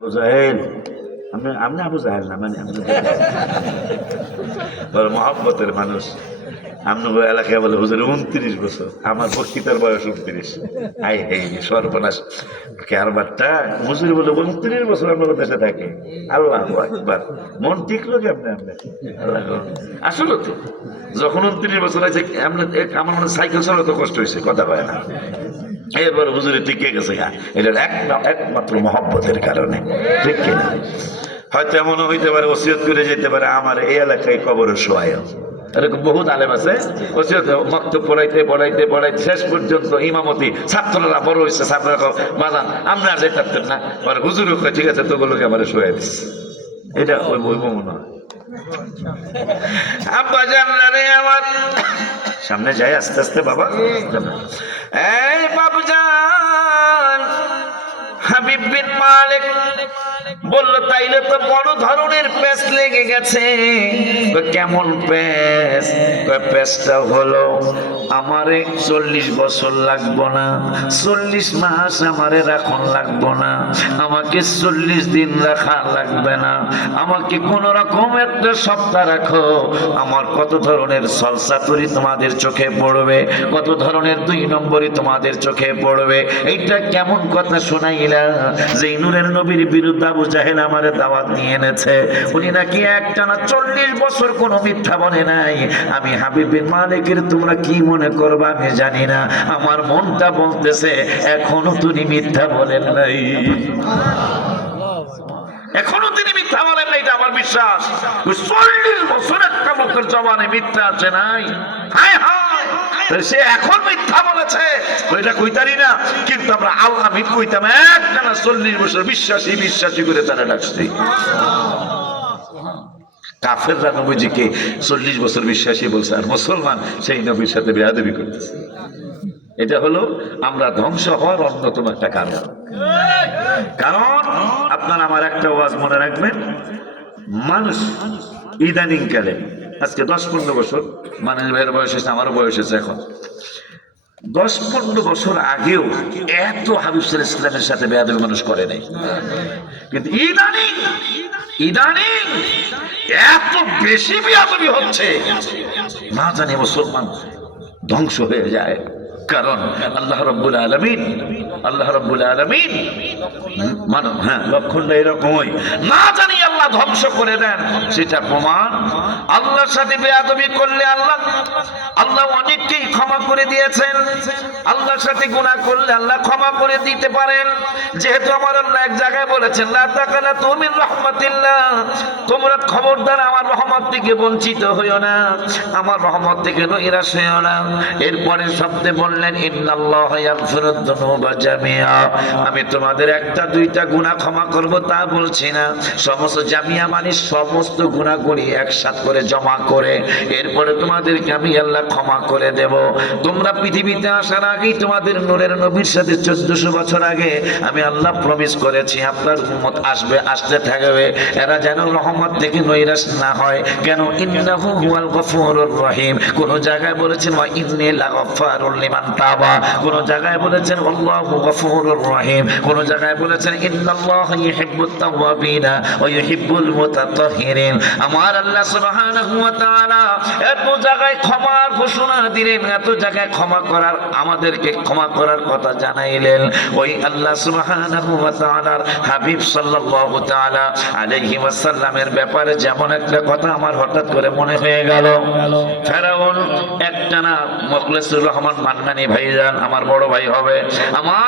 জাহেল আমি আমি আবু জাহেল না মানে আমি বড় মহব্বতের মানুষ। আপনার এলাকায় বলে, হুজুর, উনত্রিশ বছর। আমার বক্তৃতার বয়স উনত্রিশ। আই হে, সর্বনাশ। কারবারটা হুজুর বলে, উনত্রিশ বছর আপনার দেশে থাকে। আল্লাহ একবার মন টিকলো কেমনে আপনি আল্লাহ আসলে তো। যখন উনত্রিশ বছর আছে আমার মনে সাইকেল চালাতে কষ্ট হয়েছে, কথা পায় না। এরপর হুজুরে টিকে গেছে গা। এটা এক- একমাত্র মহব্বতের কারণে। ঠিক কিনা? হয়তো এমনও হইতে পারে ওসিয়ত করে যেতে পারে আমার এই এলাকায় কবর শোয়ায়। এরকম বহুত আলেম আছে। ওসিয়ত মক্তব পড়াইতে পড়াইতে পড়াইতে শেষ পর্যন্ত ইমামতি ছাত্ররা বড় হয়েছে ছাত্ররা বাজান আমরা আর যেতে না। পরে হুজুরও কয়, ঠিক আছে তোগুলোকে আমার শোয়াই দিচ্ছে এটা ওই বই মনে হয় আব্বা জানলে আমার। সামনে যাই আস্তে আস্তে বাবা। এই বাবু জান হাবিব বিন মালিক। বলল, তাইলে তো বড় ধরনের প্যাস লেগে গেছে। কেমন প্যাস প্যাসটা হলো, আমারে চল্লিশ বছর লাগবো না, চল্লিশ মাস আমারে রাখন লাগবো না, আমাকে চল্লিশ দিন রাখা লাগবে না, আমাকে কোন রকম একটা সপ্তাহ রাখো। আমার কত ধরনের সলসাতুরি তোমাদের চোখে পড়বে, কত ধরনের দুই নম্বরই তোমাদের চোখে পড়বে, এইটা কেমন কথা শোনাইলা যে নূরের নবীর বিরুদ্ধে আবু জাহেল আমারে দাওয়াত নিয়ে এনেছে। উনি নাকি একটানা চল্লিশ বছর কোনো মিথ্যা বলে নাই। আমি হাবিব মালিকের, তোমরা কি মনে করবা আমি জানি না। আমার মনটা বলতেছে, এখনও তুমি মিথ্যা বলেন নাই। এখনও তিনি মিথ্যা বলেন না এটা আমার বিশ্বাস। চল্লিশ বছর একটা লোকের জবানে মিথ্যা আছে নাই। হায় হায়! সে এখন মিথ্যা বলেছে। ওইটা কইতারি না, কিন্তু আমরা আল্লাহ আমি কইতাম একটানা চল্লিশ বছর বিশ্বাসী বিশ্বাসী করে তারা ডাকছি। কাফেররা নবীজিকে চল্লিশ বছর বিশ্বাসী বলছে, আর মুসলমান সেই নবীর সাথে বেয়াদবি করতেছে। এটা হলো আমরা ধ্বংস হওয়ার অন্যতম একটা কারণ। কারণ আপনার আমার একটা ওয়াজ মনে রাখবেন, মানুষ ইদানিং কালে আজকে দশ পনেরো বছর মানে ভাইয়ের বয়স হয়েছে, আমারও বয়স হয়েছে এখন। দশ পনেরো বছর আগেও এত হাবিব সাল ইসলামের সাথে বেয়াদবি মানুষ করে নাই। কিন্তু ইদানিং ইদানিং এত বেশি বেয়াদবি হচ্ছে। না জানি মুসলমান ধ্বংস হয়ে যায়। কারণ আল্লাহ রব্বুল আলমিন আল্লাহ রব্বুল আলমিন। হ্যাঁ লক্ষণটা এরকমই। না জানি আল্লাহ ধ্বংস করে দেন, সেটা প্রমাণ। আল্লাহর সাথে বেয়াদবি করলে আল্লাহ আল্লাহ অনেককেই ক্ষমা করে দিয়েছেন। আল্লাহর সাথে গুনাহ করলে আল্লাহ ক্ষমা করে দিতে পারেন। যেহেতু আমার আল্লাহ এক জায়গায় বলেছেন তাকানা তুমি রহমাতিল্লাহ। তোমরা খবরদার, আমার রহমত থেকে বঞ্চিত হইও না। আমার রহমত থেকে নৈরাশ হইও না। এরপরে শব্দে বললেন, ইন্নাল্লাহ ইয়াগফিরুদ জামিয়া আমি তোমাদের একটা, দুইটা গুনাহ ক্ষমা করব তা বলছি না। সমস্ত জামিয়া মানে সমস্ত গুনাহগুলি একসাথ করে জমা করে, এরপরে তোমাদেরকে আমি আল্লাহ ক্ষমা করে দেব। তোমরা পৃথিবীতে আসার আগেই তোমাদের নূরের নবীর সাথে চোদ্দশো বছর আগে আমি আল্লাহ প্রমিস করেছি, আপনার উম্মত আসবে, আসতে থাকবে। এরা যেন রহমত থেকে নৈরাশ না হয়। কেন? ইন্নাহু হুয়াল গফুরুর রহিম। কোন জায়গায় বলেছেন, ওয়া ইন্নী লাগাফারুল লিমান তাবা কোন জায়গায় বলেছেন আল্লাহু জায়গায় বলেছেন আমার আল্লাহ এত জায়গায় ঘোষণা দিলেন, এত জায়গায় ক্ষমা করার, আমাদেরকে ক্ষমা করার কথা জানাইলেন। ওই আল্লাহ হাবিব সাল্লাল্লাহু ব্যাপারে যেমন একটা কথা আমার হঠাৎ করে মনে হয়ে গেল। ফেরাউন, একটানা মুখলেসুর রহমান মান্নানি ভাইজান, আমার বড় ভাই হবে। আমার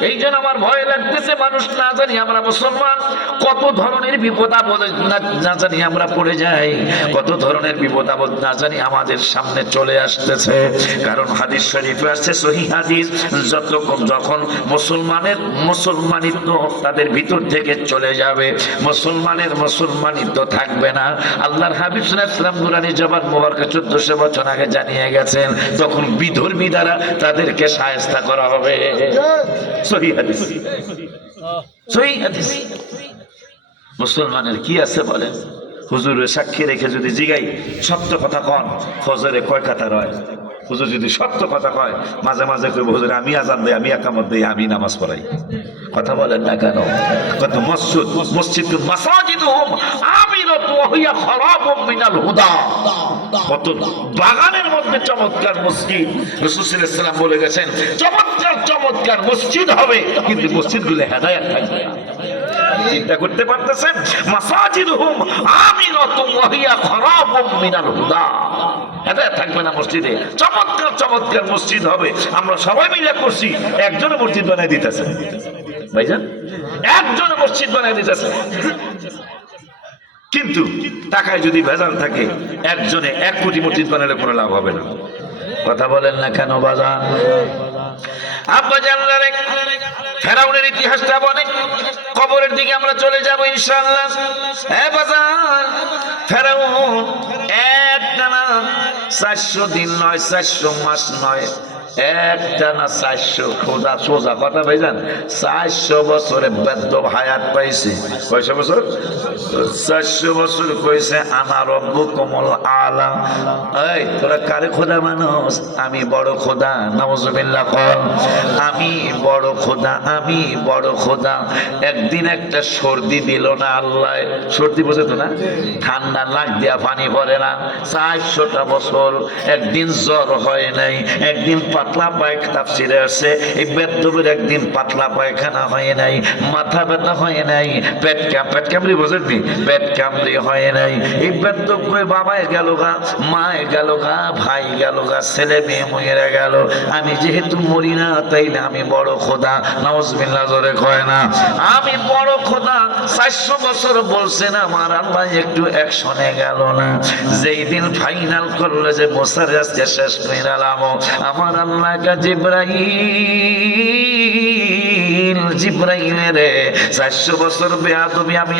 এই জন্য আমার ভয় লাগতেছে, মানুষ না জানি আমরা মুসলমান, কত ধরনের বিপদ আপদ না- জানি আমরা পড়ে যাই, কত ধরনের বিপদ আপদ না জানি আমাদের সামনে চলে আসতেছে। কারণ হাদিস শরীফে আসছে সহি হাদিস যত যখন মুসলমানের মুসলমানিত্ব তাদের ভিতর থেকে চলে যাবে, মুসলমানের মুসলমানিত্ব থাকবে না। আল্লাহর হাবিব সাল্লাম নুরানি জবান মোবারক চোদ্দশো বছর আগে জানিয়ে গেছেন, তখন বিধর্মী দ্বারা তাদেরকে সায়স্তা করা হবে। সহি হাদিস। সহি হাদিস। মুসলমানের কি আছে বলেন? হুজুরের সাক্ষী রেখে যদি জিগাই, সত্য কথা কন, ফজরে কয় কথা রয়? হুজুর যদি সত্য কথা কয়, মাঝে মাঝে কইব, হুজুর, আমি আজান দেই, আমি একামত দেই, আমি নামাজ পড়াই। কথা বলেন না কেন? কত মসজিদ মসজিদ মাসাজিদ হোম ওহিয়া কত বাগানের মধ্যে চমৎকার মসজিদ। রাসূল সাল্লাল্লাহু বলে গেছেন, চমৎকার চমৎকার মসজিদ হবে, কিন্তু মসজিদগুলো হেদায়েত থাকবে চিন্তা করতে পারতেছেন? মাসাজিদুহুম আমিরাতুম ওয়া হিয়া খারাবুম মিনাল হুদা। এটা থাকবে না মসজিদে। চমৎকার চমৎকার মসজিদ হবে। আমরা সবাই মিলে করছি, একজনে মসজিদ বানাই দিতেছে। ভাইজান? একজনে মসজিদ বানাই দিতেছে কিন্তু টাকায় যদি ভেজাল থাকে, একজনে এক কোটি মসজিদ বানালে কোনো লাভ হবে না। কথা বলেন না কেন বাজার আব্বা জানলারে ফেরাউনের ইতিহাসটা বলে, কবরের দিকে আমরা চলে যাব ইনশাআল্লাহ। হ্যাঁ বাজার ফেরাউন একটা না চারশো দিন নয়, চারশো মাস নয় চারশো সোজা কথা চারশো বছরে হায়াত পাইছে। কয়শো বছর? চারশো বছর কইছে, আমার রব্বু কমল এই, তোরা কারে খোদা মানুষ? আমি বড় খোদা নওয়াজবিল্লাহ কর। আমি বড় খোদা, আমি বড় খোদা। একদিন একটা সর্দি দিল না আল্লাহ। সর্দি বোঝে তো না? ঠান্ডা নাক দিয়া পানি পড়ে না। চারশোটা বছর একদিন জ্বর হয় নাই, একদিন পাতলা পায়খানা ছিঁড়ে আসে। এই বেদ্যবের একদিন পাতলা পায়খানা হয় নাই, মাথা ব্যথা হয় নাই, পেট ক্যাম, পেট কামড়ি বোঝেননি পেট কামড়ি হয় নাই। এই বেদ্য কই বাবায় গেল গা মায় গেল গা, ভাই গেল গা, ছেলে মেয়ে মহিরা গেল। আমি যেহেতু মরি না, তাই না আমি বড় খোদা নওয়াজবিল্লাহ জোরে কয় না। আমি বড় খোদা, চারশো বছর বলছেন আমার আল্লাহ একটু অ্যাকশনে গেল না। যেই দিন ফাইনাল করল যে বছর আজকে শেষ করে নিলাম। আমার আল্লাহ জিব্রাহিম জিব্রাহিমের চারশো বছর বেয়াদবি আমি